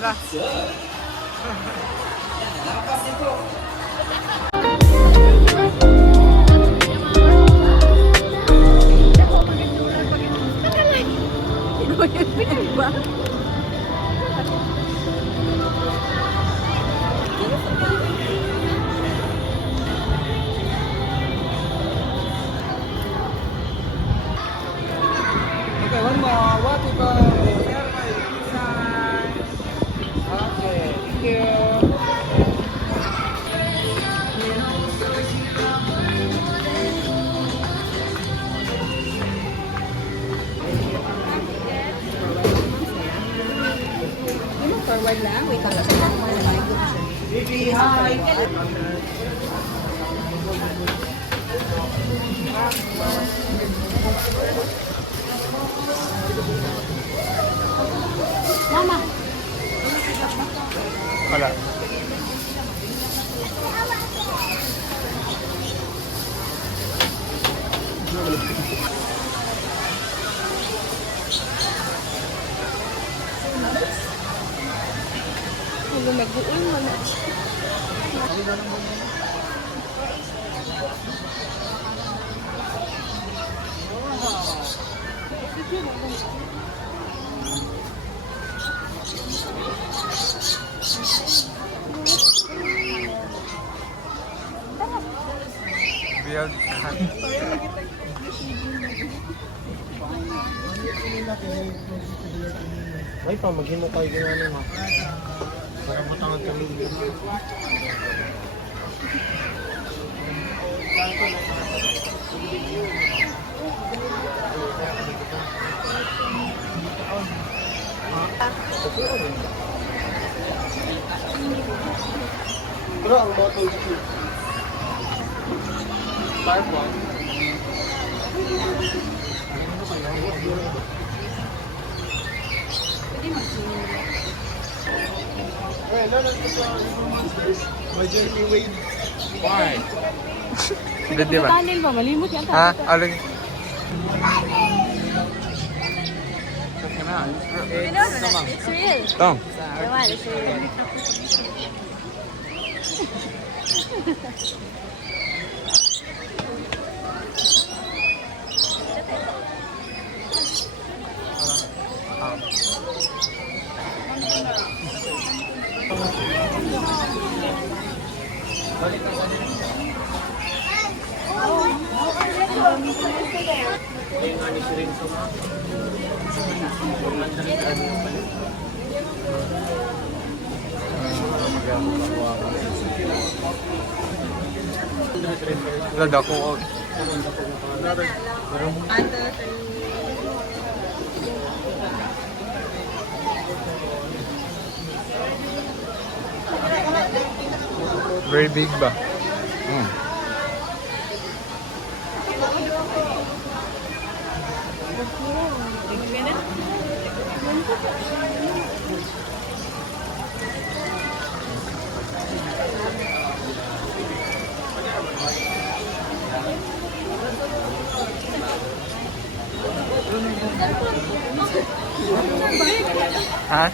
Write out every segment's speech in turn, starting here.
pizza. Lapas ito. Okay, one more. What you go? Okay, thank you. Forward lang. Wait lang. Baby, hi. Mama. Wala. Huwag mag-uul mo na. Build. Ay pa, maghimo kayo gano'n ha. Para matangad kami. Pero ang bottle chip. Sharp one. Well, no, my journey wave. Why? Hindi, di ba? Tunnel ba? Malimot yan. Ha? Aling. It's real. Tong. Diba? It's real. Lada ko. Very big ba? Ha?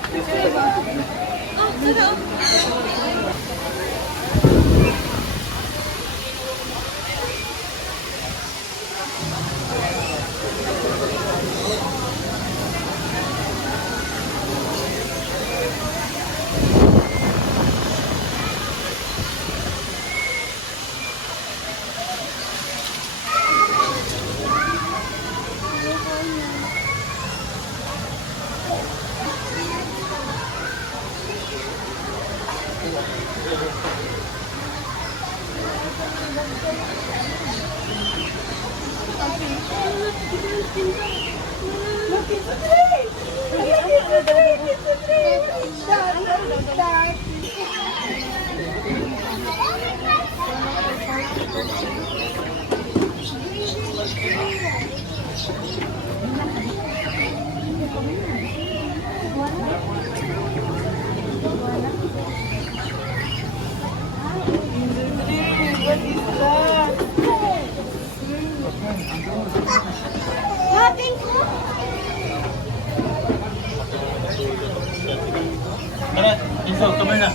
Thank you. Iso, kamay na.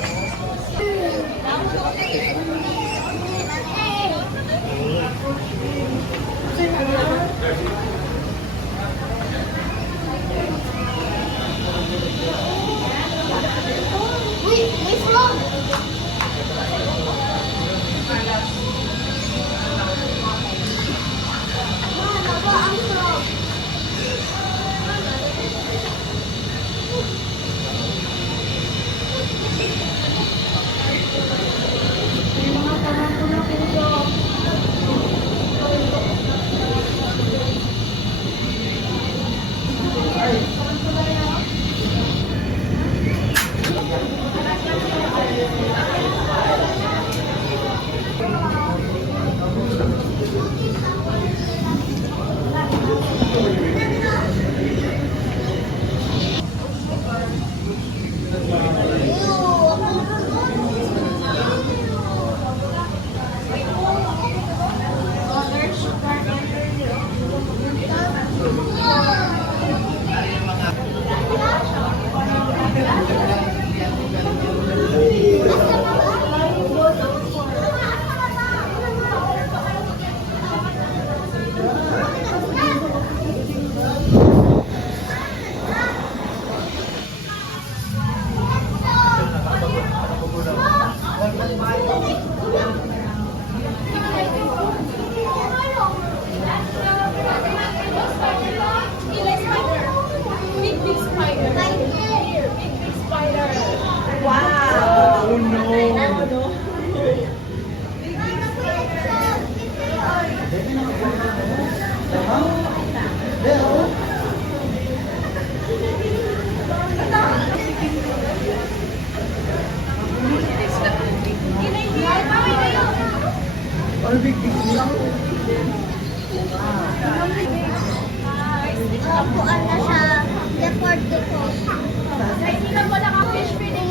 Napuan na siya. Deporte ko.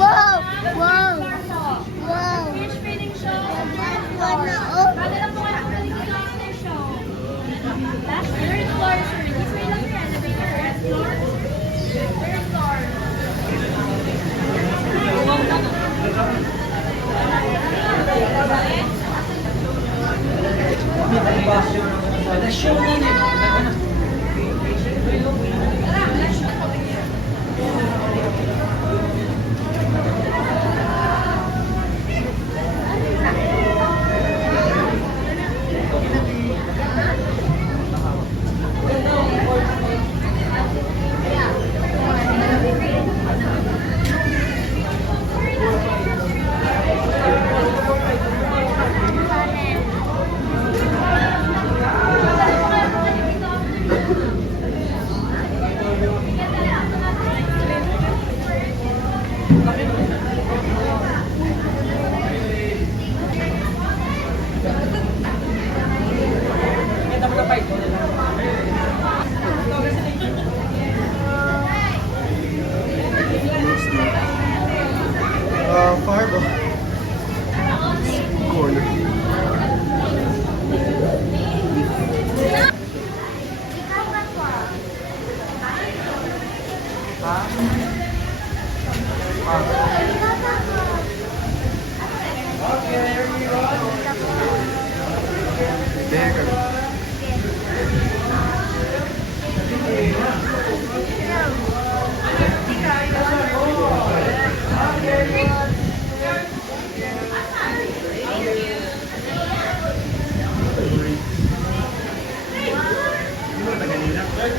Wow! Wow! Wow! Napuan na, oh! Third floor, sir. This way lang your elevator. Third floor. Third floor. Fargo. Corner.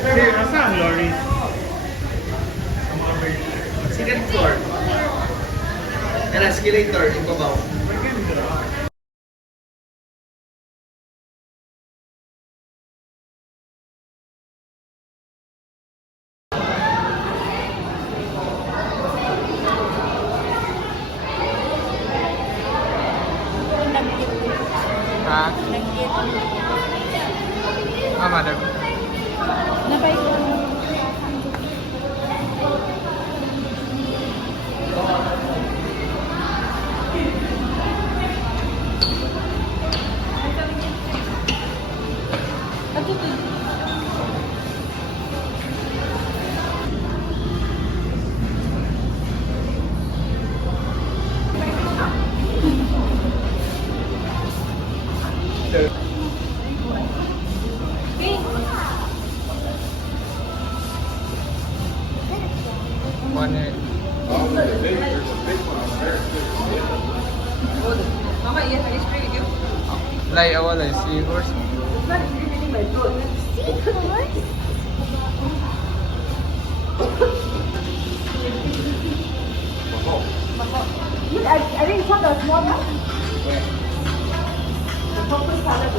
Hey, nasaan, Lori? Second floor. An escalator in Cubao. Ha? Ah, madam. Napay ko. Lai, awalay, seahorse. I think what the small one? The purple color.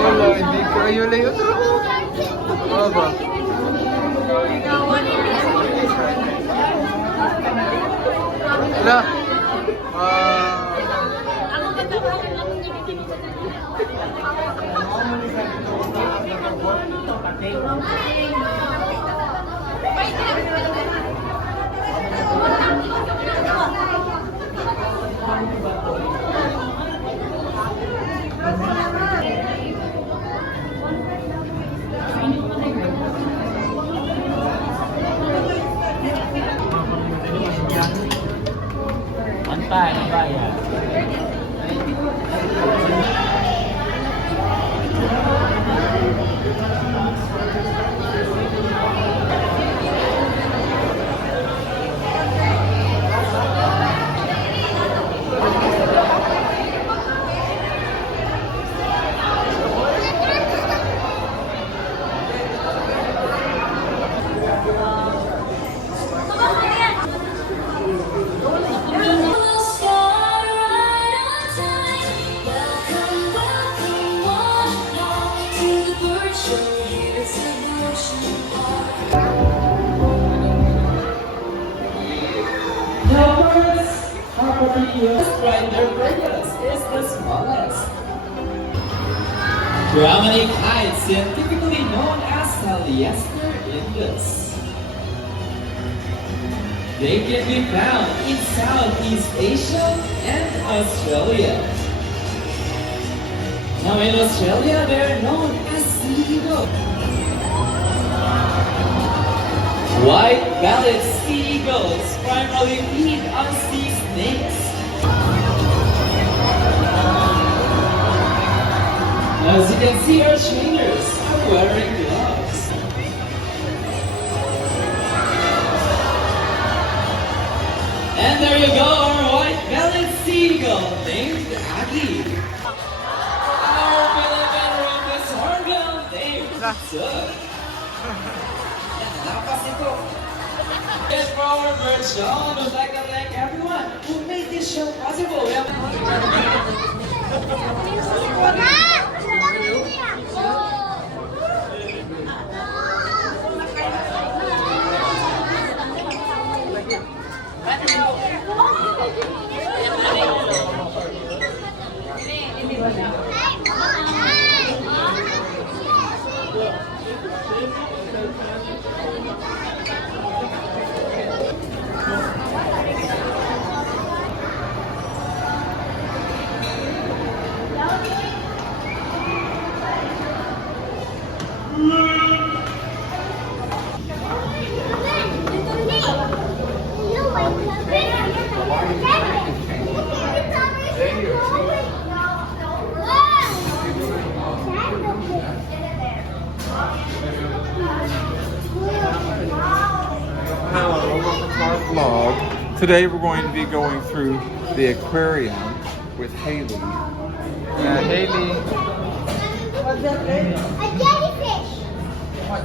Wala, hindi kayo lang yun. Ano ba? Wala. Antay, bayad. Now first, Carpathia's grinder radius is the smallest. Brahmanic height, scientifically known as polyester indus. They can be found in Southeast Asia and Australia. Now in Australia, they are known as sea eagle. White-bellied sea eagles primarily feed on sea snakes. As you can see, our trainers are wearing gloves. And there you go, our white-bellied seagull named Aggie. Our Filipino rufous hornbill named sir. Yan, nakapas ito. Yes, for our version, we'd like to thank everyone who made this show possible. We have Hello, welcome to our vlog. Today we're going to be going through the aquarium with Haley. Haley. A jellyfish. What?